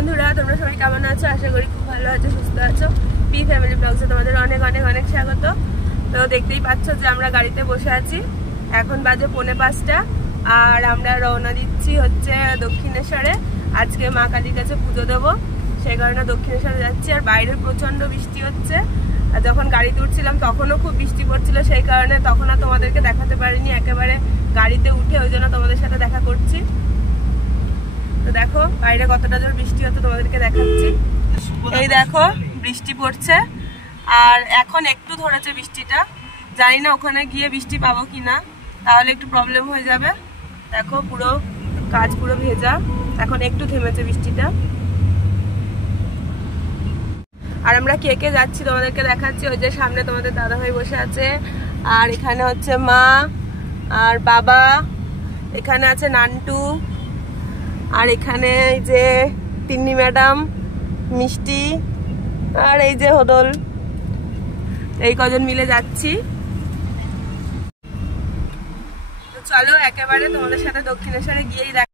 বন্ধুরা, তোমরা সবাই কেমন আছো? আশা করি খুব ভালো আছো, সুস্থ আছো। পি ফ্যামিলি ব্লগসে তোমাদের অনেক অনেক অনেক স্বাগত। তো দেখতেই পাচ্ছ যে আমরা গাড়িতে বসে আছি। এখন বাজে 4:45 আর আমরা রওনা দিচ্ছি হচ্ছে দক্ষিণেশ্বরে। আজকে মা কালীর কাছে পুজো দেবো, সেই কারণে দক্ষিণেশ্বরে যাচ্ছি। আর বাইরে প্রচন্ড বৃষ্টি হচ্ছে, আর যখন গাড়িতে উঠছিলাম তখনও খুব বৃষ্টি পড়ছিল, সেই কারণে তখন আর তোমাদেরকে দেখাতে পারিনি। একেবারে গাড়িতে উঠে ওই জন্য তোমাদের সাথে দেখা করছি। তো দেখো বাইরে কতটা জোর বৃষ্টি হচ্ছে, তোমাদেরকে দেখাচ্ছি। এই দেখো বৃষ্টি পড়ছে, আর এখন একটু ধরেছে বৃষ্টিটা। জানি না ওখানে গিয়ে বৃষ্টি পাবো কিনা, তাহলে একটু প্রবলেম হয়ে যাবে। দেখো পুরো কাজ পুরো ভেজা, এখন একটু থেমেছে বৃষ্টিটা। আর আমরা কে কে যাচ্ছি তোমাদেরকে দেখাচ্ছি। ওই যে সামনে তোমাদের দাদাভাই বসে আছে, আর এখানে হচ্ছে মা আর বাবা, এখানে আছে নান্টু, আর এখানে এই যে তিন্নি ম্যাডাম, মিষ্টি, আর এই যে হদল। এই কজন মিলে যাচ্ছি। তো চলো একেবারে তোমাদের সাথে দক্ষিণেশ্বরে গিয়েই দেখ।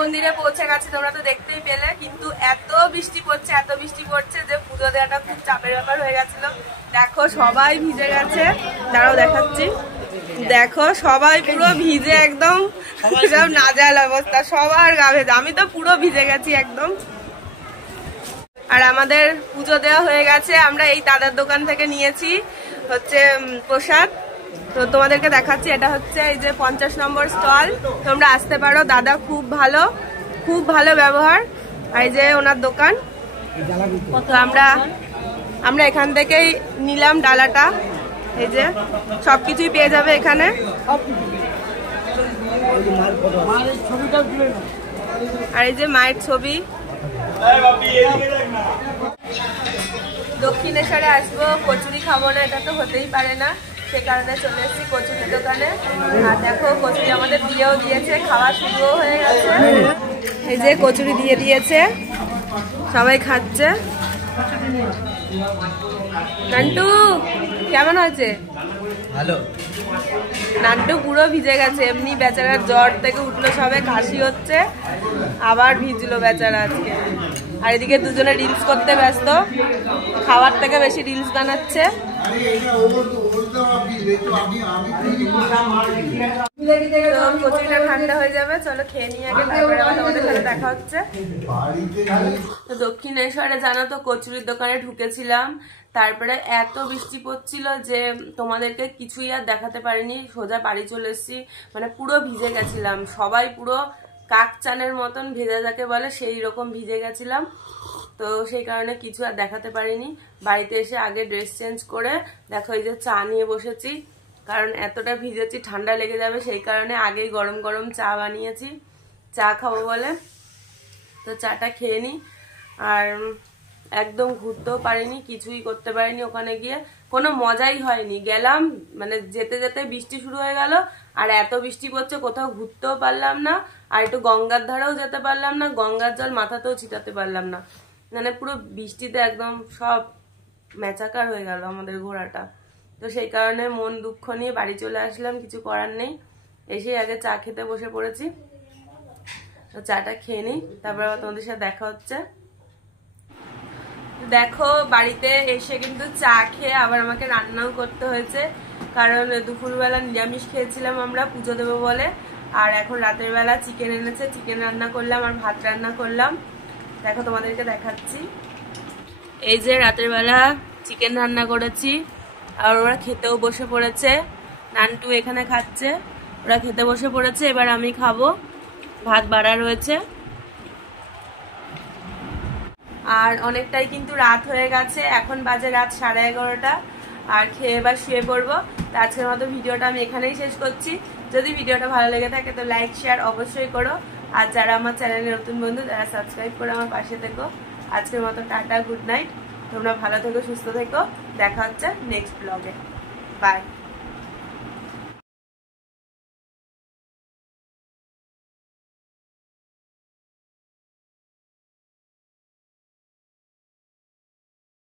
মন্দিরে পৌঁছে গেছে, তোমরা তো দেখতেই পেলে। কিন্তু এত বৃষ্টি পড়ছে যে পুজো দেওয়াটা খুব চাপের ব্যাপার হয়ে গেছিল। দেখো সবাই ভিজে গেছে, দাঁড়াও দেখাচ্ছি। দেখো সবাই পুরো ভিজে একদম সব নাজাল অবস্থা, সবার গা ভেজা। আমি তো পুরো ভিজে গেছি একদম। আর আমাদের পুজো দেওয়া হয়ে গেছে। আমরা এই দাদার দোকান থেকে নিয়েছি হচ্ছে প্রসাদ। তো তোমাদেরকে দেখাচ্ছি, এটা হচ্ছে এই যে 50 নম্বর স্টল। তোমরা আসতে পারো, দাদা খুব ভালো ব্যবহার। এই যে ওনার দোকান। তো আমরা এখান থেকেই নিলাম ডালাটা। এই যে সবকিছুই পেয়ে যাবে এখানে। আর এই যে মায়ের ছবি। দক্ষিণেশ্বরে আসবো, কচুরি খাবো না এটা তো হতেই পারে না, সে কারণে চলে এসেছি কচুরির দোকানে। আর দেখো কচুরি আমাদের দিয়েও দিয়েছে, খাওয়া শুরুও হয়ে গেছে। এই যে কচুরি দিয়ে দিয়েছে, সবাই খাচ্ছে। নান্টু কেমন হয়েছে? ভালো। নান্টু পুরো ভিজে গেছে, এমনি বেচারার জ্বর থেকে উঠলো সবে, কাশি হচ্ছে, আবার ভিজলো বেচারা আজকে। আর এদিকে দুজনে রিলস করতে ব্যস্ত, খাবার থেকে বেশি রিলস বানাচ্ছে। কচুরিটা ঠান্ডা হয়ে যাবে, চলো খেয়ে নিয়ে আগে, তারপরে আবার তোমাদের সাথে দেখা হচ্ছে। তো দক্ষিণেশ্বরে জানো তো কচুরির দোকানে ঢুকেছিলাম, তারপরে এত বৃষ্টি পড়ছিল যে তোমাদেরকে কিছুই আর দেখাতে পারিনি, সোজা বাড়ি চলে এসেছি। মানে পুরো ভিজে গেছিলাম, সবাই পুরো কাকচানের মতন ভেজা যাকে বলে সেই রকম ভিজে গেছিলাম। তো সেই কারণে কিছু আর দেখাতে পারিনি। বাড়িতে এসে আগে ড্রেস চেঞ্জ করে দেখো এই যে চা নিয়ে বসেছি, কারণ এতটা ভিজেছি ঠান্ডা লেগে যাবে, সেই কারণে আগেই গরম গরম চা বানিয়েছি, চা খাবো বলে। তো চাটা খেয়ে নিই। আর একদম ঘুরতেও পারিনি, কিছুই করতে পারিনি, ওখানে গিয়ে কোনো মজাই হয়নি। গেলাম মানে যেতে যেতে বৃষ্টি শুরু হয়ে গেল, আর এত বৃষ্টি পড়ছে কোথাও ঘুরতেও পারলাম না, আর একটু গঙ্গার ধারেও যেতে পারলাম না, গঙ্গার জল মাথাতেও ছিটাতে পারলাম না। মানে পুরো বৃষ্টিতে একদম সব মেচাকার হয়ে গেল আমাদের ঘোরাটা। তো সেই কারণে মন দুঃখ নিয়ে বাড়ি চলে আসলাম, কিছু করার নেই। এসে আগে চা খেতে বসে পড়েছি, তো চাটা খেয়ে নিই, তারপর আবার তোমাদের সাথে দেখা হচ্ছে। দেখো বাড়িতে এসে কিন্তু চা খেয়ে আবার আমাকে রান্নাও করতে হয়েছে, কারণ দুপুরবেলা নিরামিষ খেয়েছিলাম আমরা পুজো দেবো বলে, আর এখন রাতের বেলা চিকেন এনেছে, চিকেন রান্না করলাম আর ভাত রান্না করলাম। দেখো তোমাদেরকে দেখাচ্ছি, এই যে রাতের বেলা চিকেন রান্না করেছি, আর ওরা খেতেও বসে পড়েছে। নান্টু এখানে খাচ্ছে, ওরা খেতে বসে পড়েছে, এবার আমি খাবো। ভাত বাড়া রয়েছে, আর অনেকটাই কিন্তু রাত হয়ে গেছে, এখন বাজে রাত 11:30, আর খেয়ে এবার শুয়ে পড়বো। তো আজকের মতো ভিডিওটা আমি এখানেই শেষ করছি। যদি ভিডিওটা ভালো লেগে থাকে তো লাইক শেয়ার অবশ্যই করো, আর যারা আমার চ্যানেলের নতুন বন্ধু তারা সাবস্ক্রাইব করে আমার পাশে থেকো। আজকের মতো টাটা, গুড নাইট, তোমরা ভালো থেকো, সুস্থ থেকো, দেখা হচ্ছে নেক্সট ব্লগে, বাই।